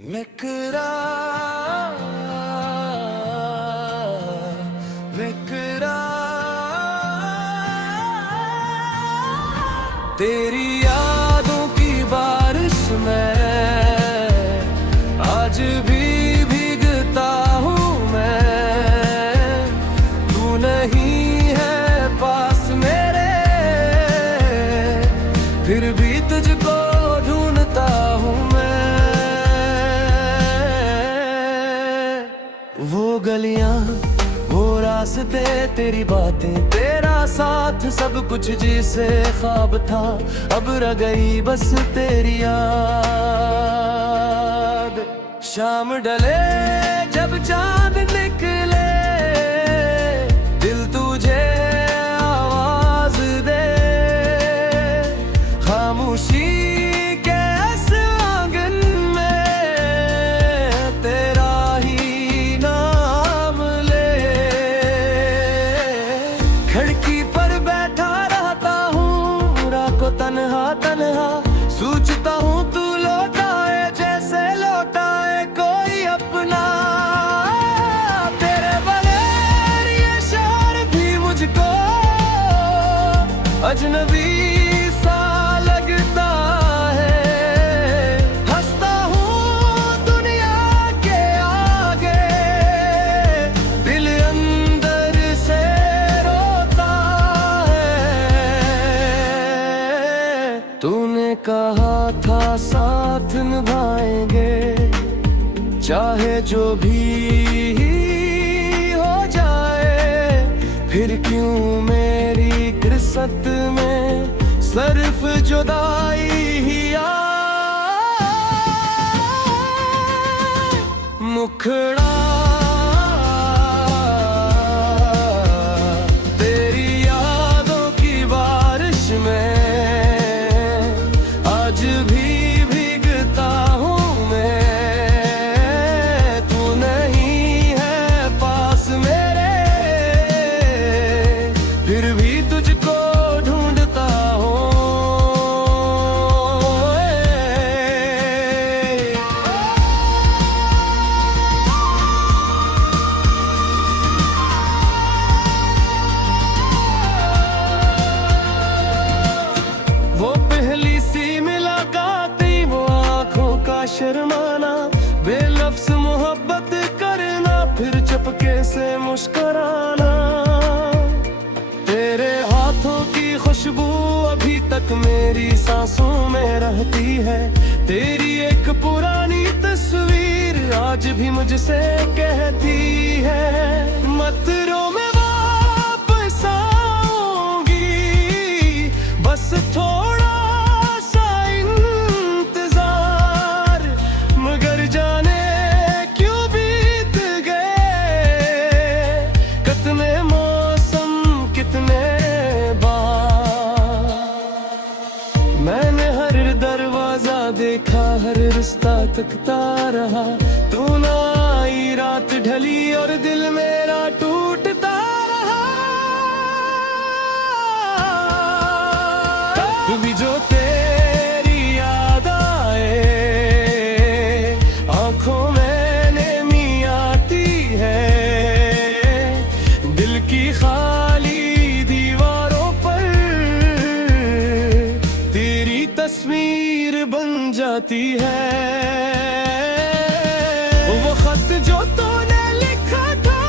विकराल विकराल तेरी यादों की बारिश में आज भी भीगता हूँ मैं। तू नहीं है पास मेरे, फिर भी तुझको ढूंढता हूँ मैं। वो गलियां, वो रास्ते, तेरी बातें, तेरा साथ, सब कुछ जिसे ख्वाब था अब रह गई बस तेरी याद। शाम ढले जब चांद निकले, दिल तुझे आवाज दे। खामोशी के इस आंगन में तेरा ही नाम ले। खिड़की पर बैठा रहता हूँ रात को तन्हा तन्हा, सोचता हूँ तू लौटाए जैसे लौटाए कोई अपना। तेरे बगैर ये शहर भी मुझको अजनबी सा लगता है। हंसता हूँ दुनिया के आगे, दिल अंदर से रोता है। तूने कहा था साथ निभाएंगे, चाहे जो भी हो जाए। फिर क्यों मेरी किस्मत में सिर्फ जुदाई ही आए। मुखड़ा तेरी यादों की बारिश में आज भी भीगता हूँ मैं। तू नहीं है पास मेरे, फिर भी तुझको ढूंढता हूँ। वो पहली सी मुलाकाती, वो आंखों का शर्माना, बेलफ्ज़ मोहब्बत करना, फिर चुपके से मुस्कुराना। तेरे हाथों की खुशबू अभी तक मेरी सांसों में रहती है। तेरी एक पुरानी तस्वीर आज भी मुझसे कहती है, मत रो मैं वापस आऊंगी, बस थोड़ा सा इंतजार। मगर जाने क्यों बीत गए कितने मौसम कितने बार। मैंने हर दरवाजा देखा, हर रिश्ता तकता रहा। तू ना आई, रात ढली और दिल मेरा टूटता रहा। कभी जो तेरी याद आए, आंखों में नमी आती है। दिल की खाली दीवारों पर तेरी तस्वीर बन जाती है। वो खत जो तूने लिखा था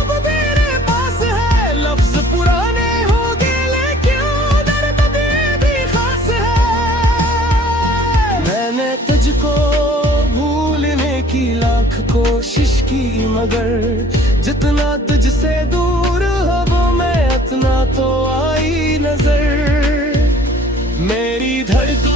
अब मेरे पास है, लफ्ज पुराने हो गए लेकिन दर्द अभी भी खास है। मैंने तुझको भूलने की लाख कोशिश की, मगर जितना तुझसे दूर हो वो मैं इतना तो आई नजर। मेरी धड़कन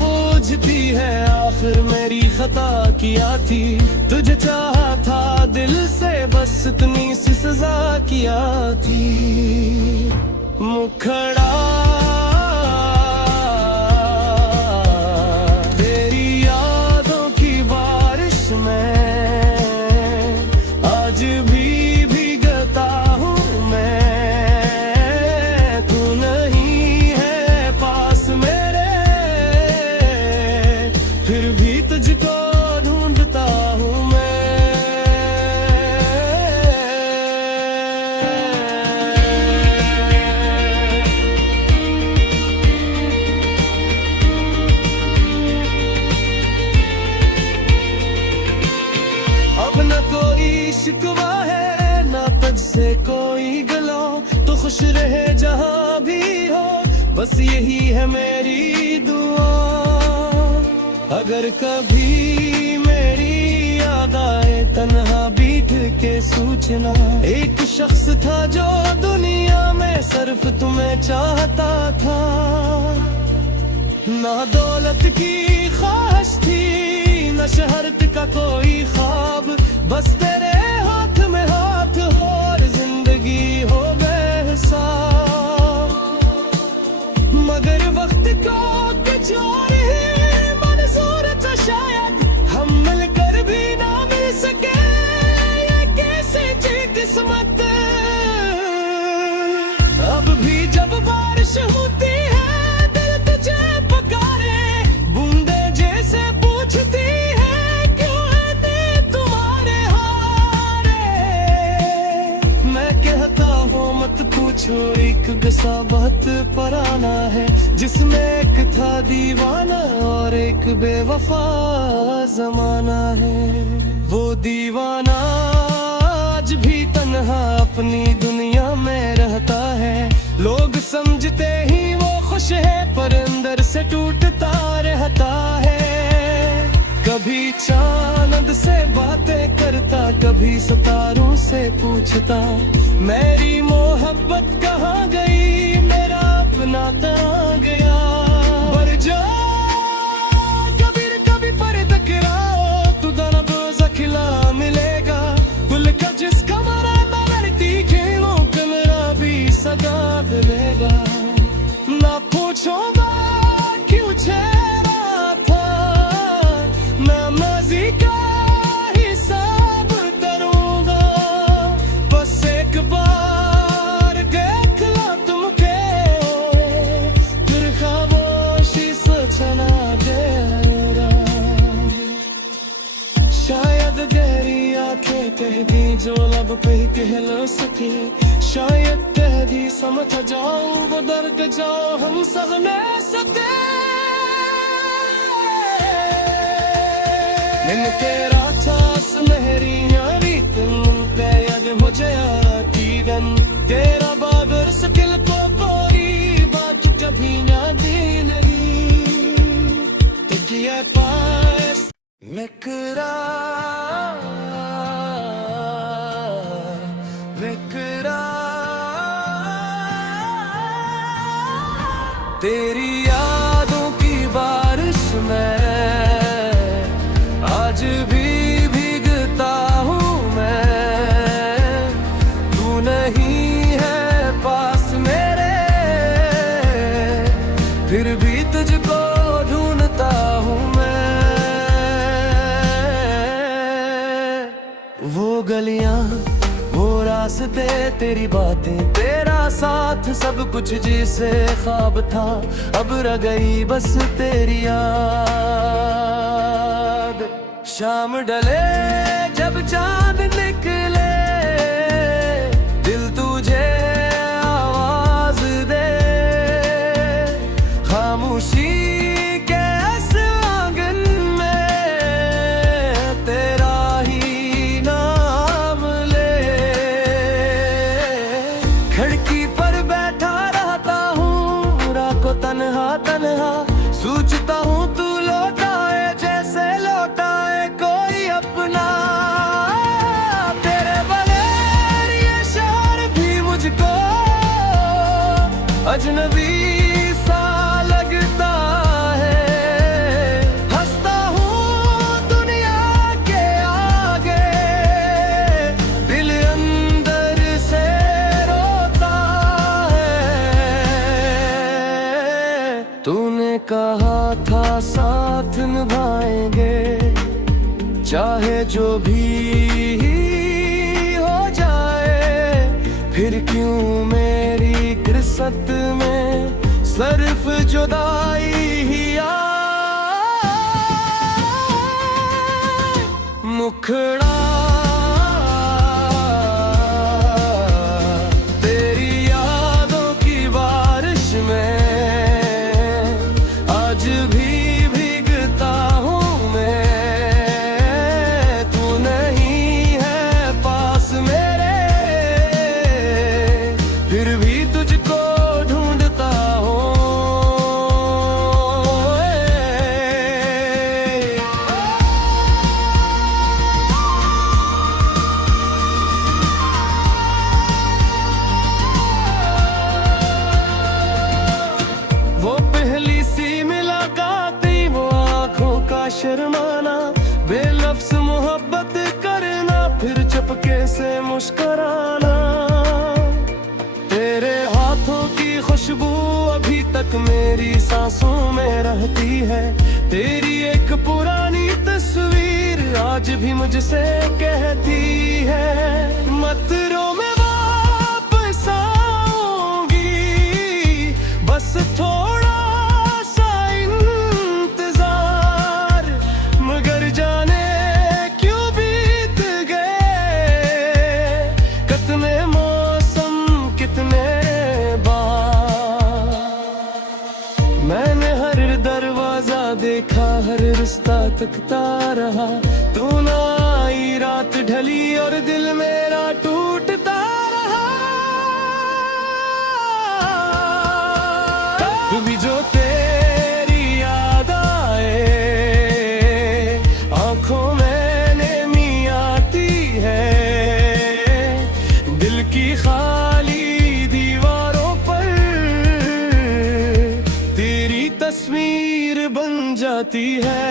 पूछती है आखिर मेरी खता किया थी। तुझे चाहा था दिल से, बस इतनी सी सजा किया थी। मुखड़ा तेरी यादों की बारिश में आज भी भीगता हूँ मैं। तू नहीं है पास मेरे, फिर भी तुझको से कोई गलो तो खुश रहे जहां भी हो, बस यही है मेरी दुआ। अगर कभी मेरी याद आए तन्हा बीत के सूचना, एक शख्स था जो दुनिया में सिर्फ तुम्हें चाहता था। ना दौलत की ख्वाहिश थी, न शहरत का कोई ख्वाब, बस तेरे हाथ में हाथ हो और जिंदगी हो बेहिसाब। मगर वक्त को कुछ और ही मंजूर था शायद, हम मिलकर भी ना मिल सके, ये कैसे थी किस्मत। अब भी जब बारिश होती है पूछो, एक गसा बहुत पुराना है जिसमें एक था दीवाना और एक बेवफा जमाना है। वो दीवाना आज भी तन्हा अपनी दुनिया में रहता है, लोग समझते ही वो खुश है पर अंदर से टूटता रहता है। कभी चांद से बातें करता, कभी सितारों से पूछता, मेरी मोहब्बत कहाँ गई, मेरा अपना कहाँ गया। बर जा कबीर कभी पर टकराओ, तू दरब खिला मिलेगा, गुल का जिसका मरा लड़ती खेलों कमरा भी सदा मिलेगा। ना पूछो क्यों चेहरा था, मैं माजी का हिसाब करूंगा, बस एक बार देख लो तुमके, फिर खामोशी से चला गया। शायद गहरी आंखें कह दी जो लब पे कह लो सके, शायद कह दी समझ जाओ वो दर्द जाओ हम सब में सके। इन तेरा था सुनहरी यारी तुम पे यद मुझे आती गन, तेरा बाबर सकिल को कोई बात कभी ना दी नहीं। तुझे पास मिकरा मिकरा तेरी यादों की बारिश में आज भी भीगता हूँ मैं, तू नहीं है पास मेरे, फिर भी तुझको ढूंढता हूँ मैं। वो गलियां वो रास्ते तेरी बातें तेरा साथ सब कुछ जिसे ख्वाब था, अब रह गई बस तेरी याद। शाम ढले जब चांद निकले, दिल तुझे आवाज दे, खामोशी के इस आंगन में तेरा ही नाम ले। खिड़की पर बैठा रहता हूँ रात को तन्हा तन्हा, सोचता हूँ तू लौटाए जैसे लौटाए कोई अपना। तेरे बगैर ये शहर भी मुझको अजनबी सा लगता है, हंसता हूँ दुनिया के आगे, दिल अंदर से रोता है। तूने कहा था साथ निभाएंगे चाहे जो भी हो जाए, फिर क्यों मेरी किस्मत में सिर्फ जुदाई ही आए। मुखड़ा तेरी यादों की बारिश में आज भी भीगता हूँ मैं, तू नहीं है पास मेरे, हल्के से मुस्कुराना, तेरे हाथों की खुशबू अभी तक मेरी सांसों में रहती है। तेरी एक पुरानी तस्वीर आज भी मुझसे कहती है, मत रो मैं वापस आऊंगी, बस थोड़ा सा इंतजार। मगर जाने क्यों बीत गए कितने मौसम कितने बार। मैंने हर दरवाजा देखा, हर रिश्ता तकता रहा, तू ना आई रात ढली और दिल मेरा टूटता रहा। कभी जो तेरी याद आए आंखों में नमी आती है, दिल की खाली दीवारों पर तेरी तस्वीर बन जाती है।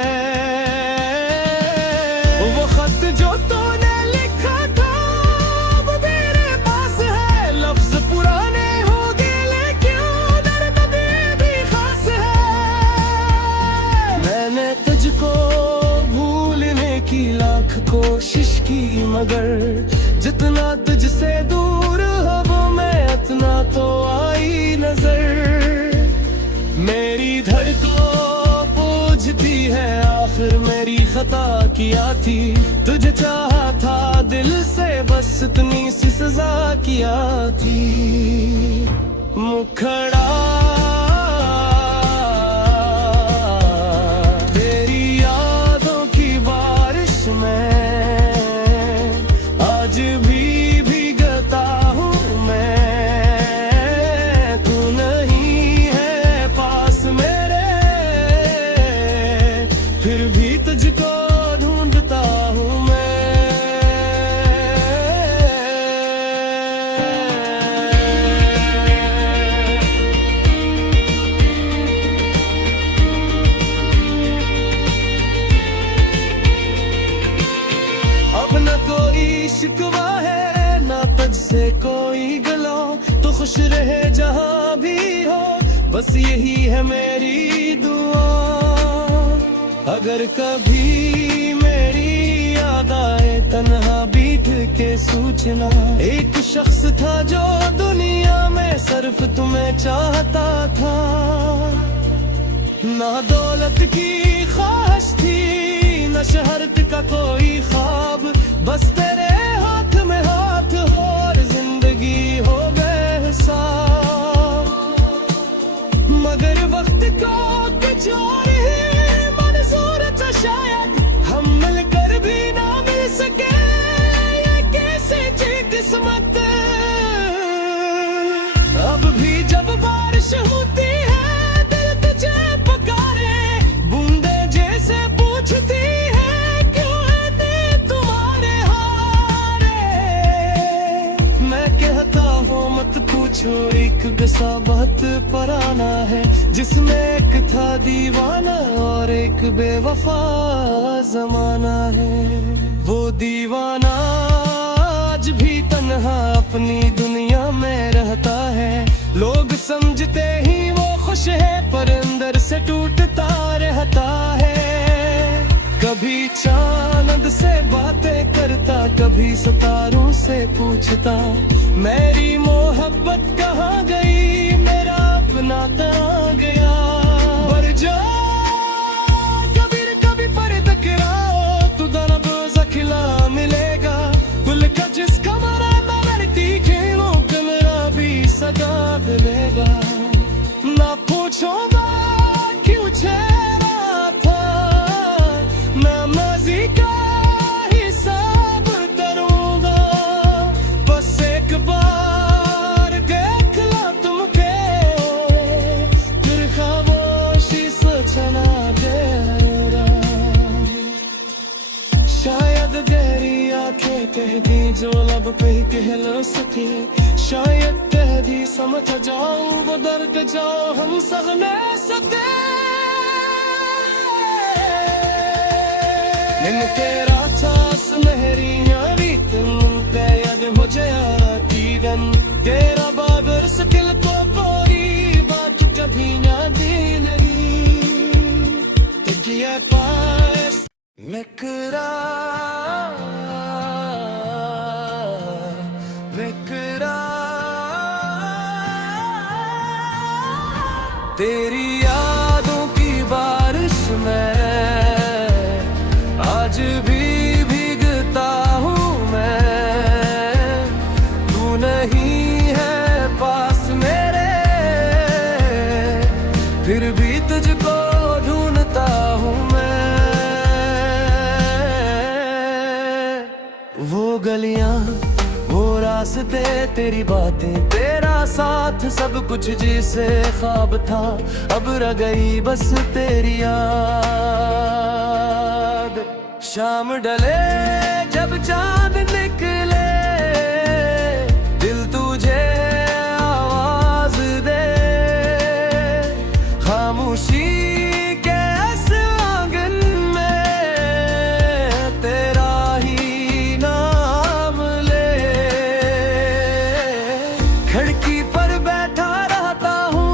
वो खत जो तूने लिखा था अब मेरे पास है, लफ्ज पुराने हो गए लेकिन दर्द अभी भी खास है। मैंने तुझको भूलने की लाख कोशिश की, मगर जितना तुझसे दूर हो वो मैं उतना तो आई नजर। मेरी धड़कन पूछती है आखिर मेरी खता किया थी, तुझे चाहा था दिल से बस इतनी सी सजा किया थी। मुखड़ा तेरी यादों की बारिश में आज भी भीगता हूँ मैं, तू नहीं है पास मेरे फिर भी तुझको ढूंढता हूँ मैं। अब न कोई शिकवा है ना तुझसे कोई गला, तो खुश रहे जहाँ भी हो बस यही है मेरी दुआ। अगर कभी मेरी याद आए तन्हा बीत के सूचना, एक शख्स था जो दुनिया में सिर्फ तुम्हें चाहता था। ना दौलत की ख्वाहिश थी न शहरत का कोई ख्वाब, बस तेरे हाथ में हाथ हो और जिंदगी हो बेहिसाब। मगर वक्त को कुछ और ही मंजूर था शायद, हम मिलकर भी ना मिल सके ये कैसे थी किस्मत। अब भी जब बारिश होती है दिल तुझे पुकारे, बूंदे जैसे पूछती है क्यों है दिल तुम्हारे हारे। मैं कहता हूँ मत पूछो एक किस्सा बहुत पुराना है, जिसमें एक था दीवाना और एक बेवफा जमाना है। वो दीवाना आज भी तन्हा अपनी दुनिया में रहता है, लोग समझते ही वो खुश है पर अंदर से टूटता रहता है। कभी चांद से बातें करता, कभी सितारों से पूछता मेरी मोहब्बत कहाँ गई, मेरा अपना कहाँ गया। बर जा कबीर कभी पर टकराओ तू दरब खिला मिलेगा, गुल का जिसका मरा लड़ती खेलों का मेरा भी सदा मिलेगा। ना पूछो क्यों चेहरा था, मैं माजी का हिसाब करूंगा, बस एक बार देख लो तुमके फिर खामोशी से चला देगा। शायद गहरी आंखें कह दी जो लब पे कह लो सके, शायद कह दी समझ जाऊं वो दर्द जो हम सह न सकते। इन तेरा चास मेहरियां रीत Jayatigan Tera bagar sakil ko pori baat kabhi na nahi Tujiye paas Mikra तेरी यादों की बारिश में आज भी भीगता हूँ मैं तू नहीं है पास मेरे फिर भी तुझको ढूंढता हूँ मैं वो गलियां वो रास्ते तेरी बातें तेरा साथ सब कुछ जिसे ख्वाब था अब रह गई बस तेरी याद शाम ढले जब चांद निकले दिल तुझे आवाज दे खामोशी के इस आंगन में तेरा ही नाम ले खिड़की पर बैठा रहता हूँ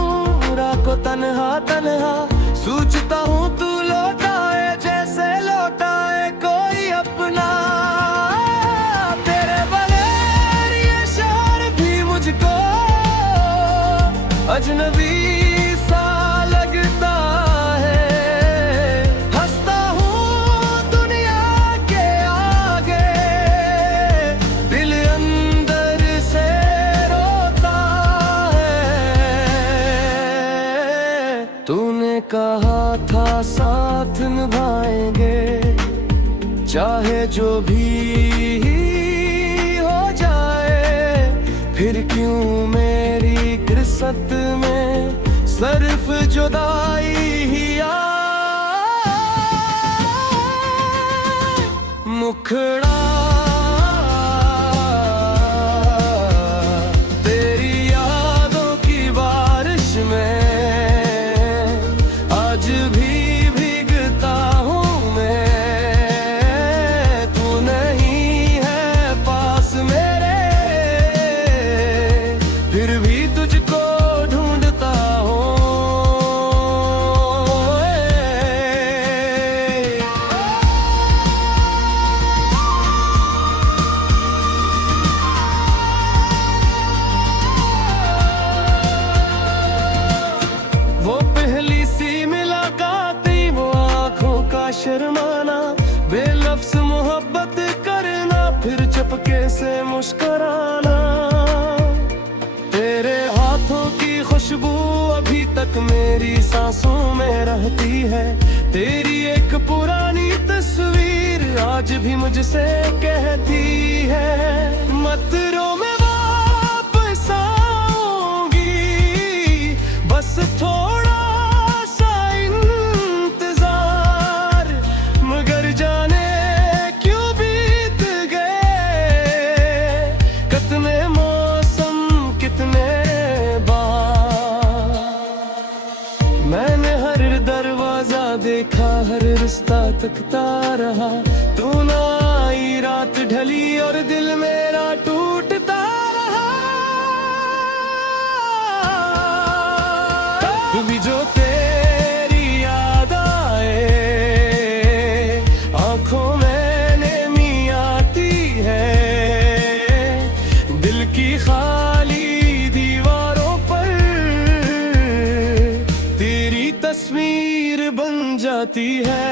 रात को तन्हा तन्हा सोचता हूँ तू लौटाए जैसे लौटाए कोई अपना तेरे बगैर ये शहर भी मुझको अजनबी सा लगता है हंसता हूँ दुनिया के आगे दिल अंदर से रोता है तूने कहा था साथ निभाएंगे चाहे जो भी हो जाए फिर क्यों मेरी किस्मत में सिर्फ जुदाई ही आए मुखड़ा तेरी यादों की बारिश में आज भी भीगता हूँ मैं तू नहीं है पास मेरे फिर भी तुझको ढूंढता हूँ वो पहली सी मुलाकात वो आंखों का शर्माना बेलफ्ज़ मोहब्बत करना फिर चुपके से मुस्कुराना तेरे हाथों की खुशबू अभी तक मेरी सांसों में रहती है तेरी एक पुरानी तस्वीर आज भी मुझसे कहती है मत रो मैं वापस आऊंगी बस थोड़ा सा इंतजार मगर जाने क्यों बीत गए कितने मौसम कितने बार मैंने हर दरवाजा देखा हर रिश्ता तकता रहा तू ना आई रात ढली और दिल मेरा टूटता रहा कभी जो तेरी याद आए आंखों में नमी आती है दिल की खाली दीवारों पर तेरी तस्वीर बन जाती है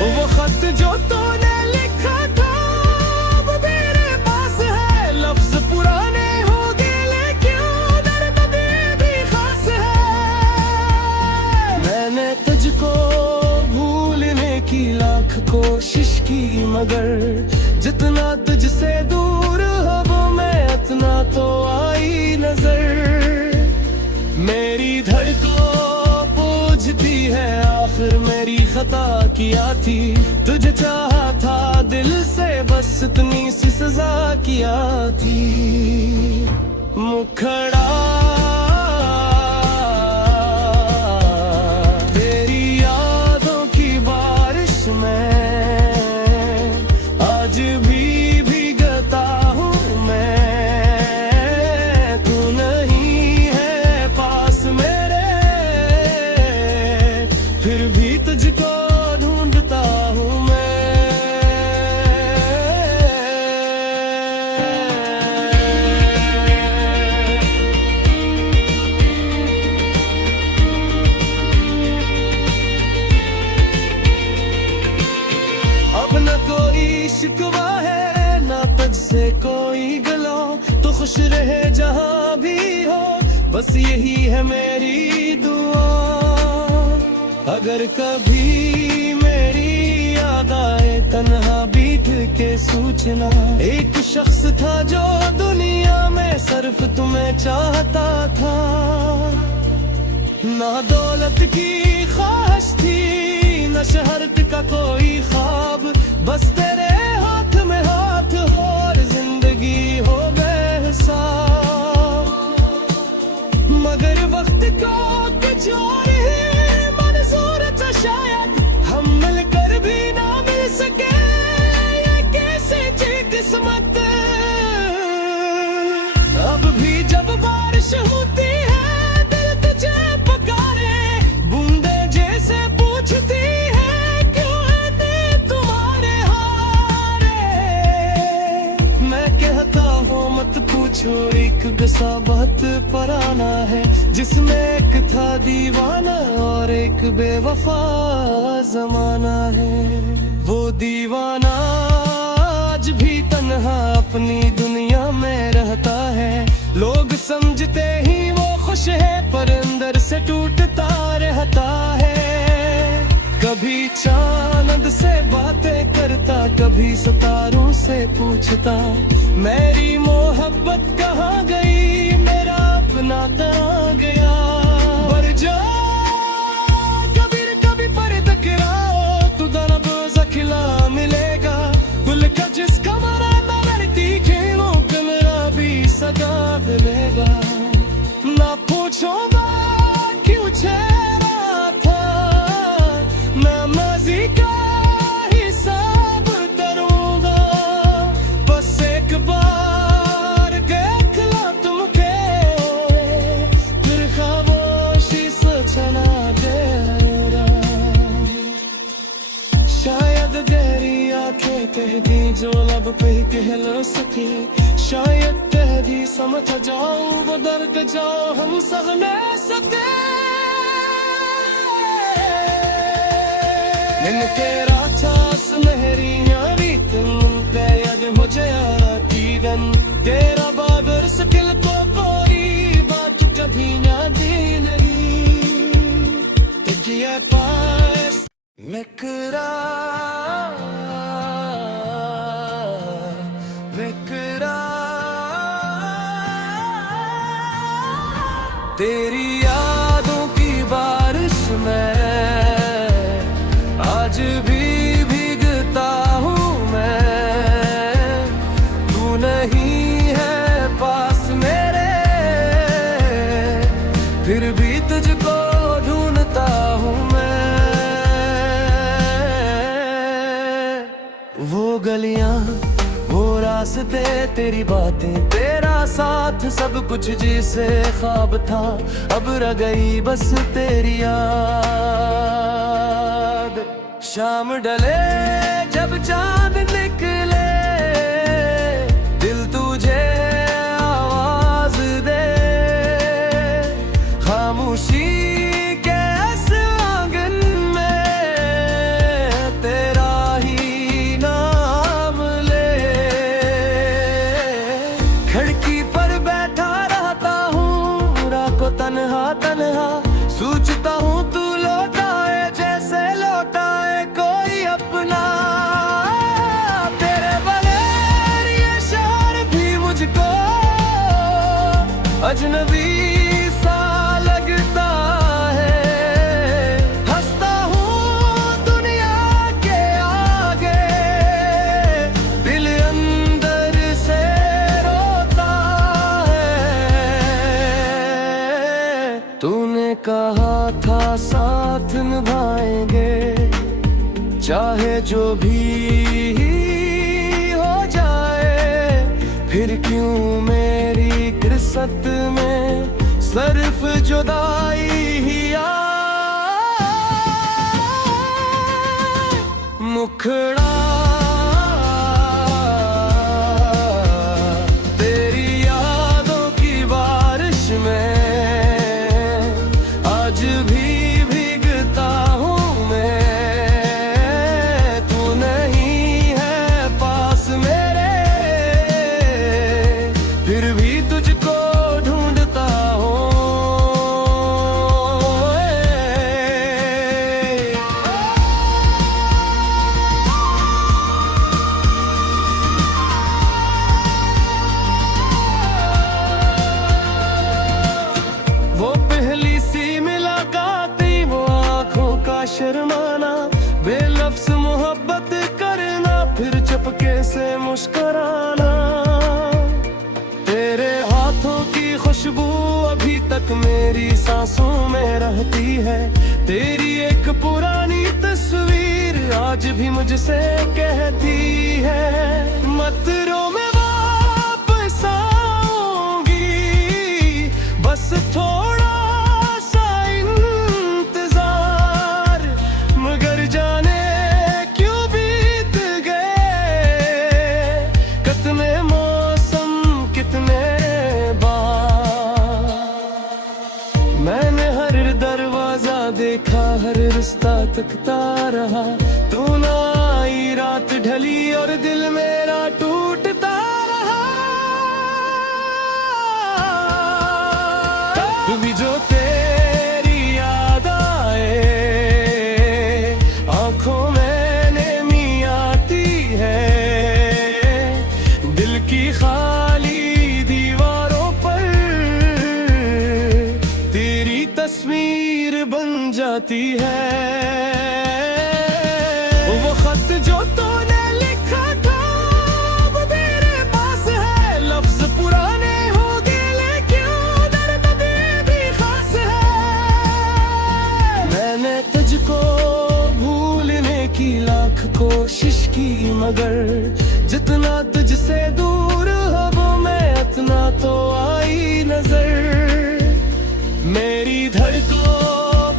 वो खत जो तूने लिखा था अब मेरे पास है लफ्ज पुराने हो गए लेकिन दर्द अभी भी खास है मैंने तुझको भूलने की लाख कोशिश की मगर जितना तुझसे दूर हो वो मैं उतना तो आई नजर मेरी धड़कों पूछती है आखिर मेरी खता किया थी तुझे चाहा था दिल से बस इतनी सी सजा किया थी मुखड़ा तेरी यादों की बारिश में आज भी भीग से कोई गलो तो खुश रहे जहां भी हो, बस यही है मेरी दुआ। अगर कभी मेरी याद आए तन्हा बीत के सूचना, एक शख्स था जो दुनिया में सिर्फ तुम्हें चाहता था। ना दौलत की ख्वाहिश थी, न शहरत का कोई ख्वाब, बस तेरे हाथ में हाथ हो और जिंदगी हो बेहिसाब। मगर वक्त को कुछ और ही मंजूर था, शायद हम मिलकर भी ना मिल सके, ये कैसे थी किस्मत। अब भी जब बारिश होती है दिल तुझे पुकारे, बूंदे जैसे पूछती है क्यों है नींद तुम्हारे हारे। मैं कहता हूँ मत पूछो, एक किस्सा बहुत पुराना है, जिसमें एक था दीवाना और एक बेवफा जमाना है। वो दीवाना आज भी तन्हा अपनी दुनिया में रहता है, लोग समझते ही वो खुश है पर अंदर से टूटता रहता है। कभी चांद से बातें करता, कभी सितारों से पूछता, मेरी मोहब्बत कहाँ गई, मेरा अपना कहाँ गया। पर जो कभी पर टकराओ तू दरब खिला मिलेगा, गुल का जिसका मरा ना लड़ती खेलों का मेरा भी सदा मिलेगा। ना पूछो क्यों चेहरा था, मैं माजी का हिसाब करूंगा, बस एक बार देख लो तुमके, फिर खामोशी से चला देगा। शायद गहरी आंखें कह दी जो लब पे कह लो सके, शायद तेरी समझ जाओ वो दर्द जाओ हम सह न सके। इन तेरा चास मेरी यारी तुम पे यद मुझे आती गन, तेरा बाबर सकिल को कोई बात कभी ना दी नहीं, तुझे पास मिकरा तेरी यादों की बारिश में आज भी भीगता हूँ मैं, तू नहीं है पास मेरे, फिर भी तुझको ढूंढता हूँ मैं। वो गलियां वो रास्ते तेरी बातें तेरा साथ सब कुछ जिसे ख्वाब था, अब रह गई बस तेरी याद। शाम ढले जब चांद निकले दिल तुझे आवाज दे, खामोशी के इस आंगन में तेरा ही नाम ले। खिड़की पर बैठा रहता हूँ रात को तन्हा तन्हा, सोचता हूँ तू लौटाए जैसे लौटाए कोई अपना। तेरे बगैर ये शहर भी मुझको अजनबी सा लगता है, हंसता हूँ दुनिया के आगे, दिल अंदर से रोता है। तूने कहा था साथ निभाएंगे चाहे जो भी हो जाए, फिर क्यों मेरी किस्मत में सिर्फ जुदाई ही आए। मुखड़ा तेरी यादों की बारिश में आज भी भीगता हूँ मैं, तू नहीं है पास मेरे, मोहब्बत करना, फिर चुपके से मुस्कुराना। तेरे हाथों की खुशबू अभी तक मेरी सांसों में रहती है। तेरी एक पुरानी तस्वीर आज भी मुझसे कहती है, मत रो मैं वापस आऊंगी, बस थोड़ा सा इंतजार। मगर जाने क्यों बीत गए कितने मौसम कितने बार। मैंने हर दरवाजा देखा, हर रिश्ता तकता रहा। तू ना आई, रात ढली और दिल मेरा टूटता रहा। कभी जो तेरी याद आए, आंखों में नमी आती है। दिल की खाली दीवारों पर तेरी तस्वीर बन जाती है। वो खत जो तूने लिखा था अब मेरे पास है। लफ्ज पुराने हो गए लेकिन दर्द अभी भी खास है। मैंने तुझको भूलने की लाख कोशिश की, मगर जितना तुझसे दूर अब मैं उतना तो आई नजर। मेरी धड़कन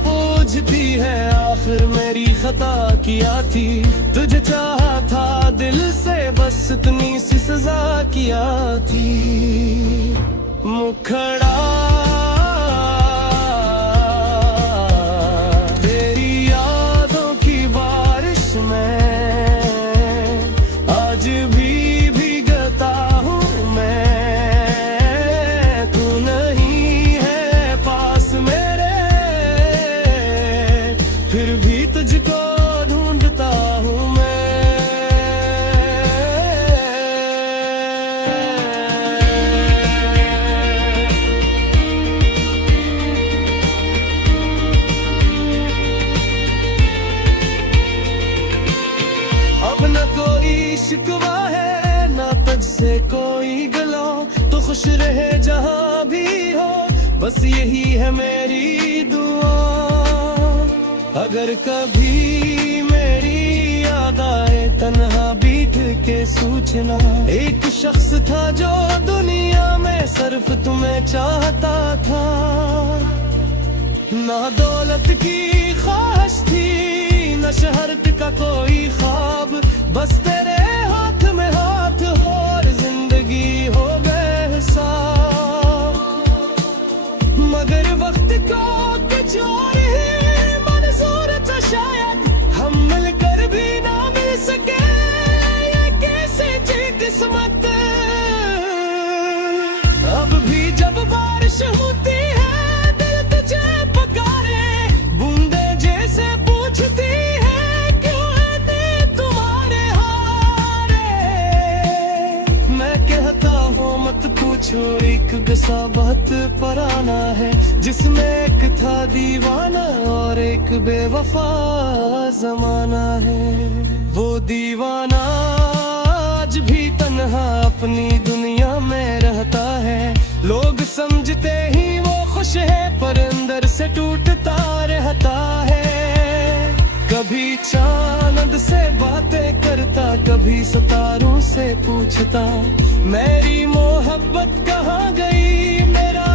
पूछती है आखिर मेरी खता किया थी। तुझे चाहा था दिल से, बस इतनी सी सजा किया थी। मुखड़ा तेरी यादों की बारिश में आज भी भीगता हूँ मैं। तू नहीं है पास मेरे, फिर भी तुझको ढूंढता हूँ मैं। अब न कोई शिकवा है, ना तुझसे कोई गला। तो खुश रहे जहाँ भी हो, बस यही है मेरी दुआ। अगर कभी मेरी याद आए तन्हा बीत के सूचना। एक शख्स था जो दुनिया में सिर्फ तुम्हें चाहता था। ना दौलत की ख्वाहिश थी, न शहरत का कोई ख्वाब। बस तेरे हाथ में हाथ हो और जिंदगी हो बेहिसाब। मगर वक्त को कुछ और ही मंजूर था शायद, हम मिलकर भी ना मिल सके। ये कैसे थी किस्मत। अब भी जब बारिश होती है दिल तुझे पुकारे। बूंदे जैसे पूछती है क्यों है दिल तुम्हारे हारे। मैं कहता हूँ मत पूछो, एक किस्सा बहुत पुराना है, जिसमें एक था दीवाना और एक बेवफा जमाना है। वो दीवाना आज भी तन्हा अपनी दुनिया में रहता है। लोग समझते ही वो खुश है, पर अंदर से टूटता रहता है। कभी चांद से बातें करता, कभी सितारों से पूछता, मेरी मोहब्बत कहाँ गई, मेरा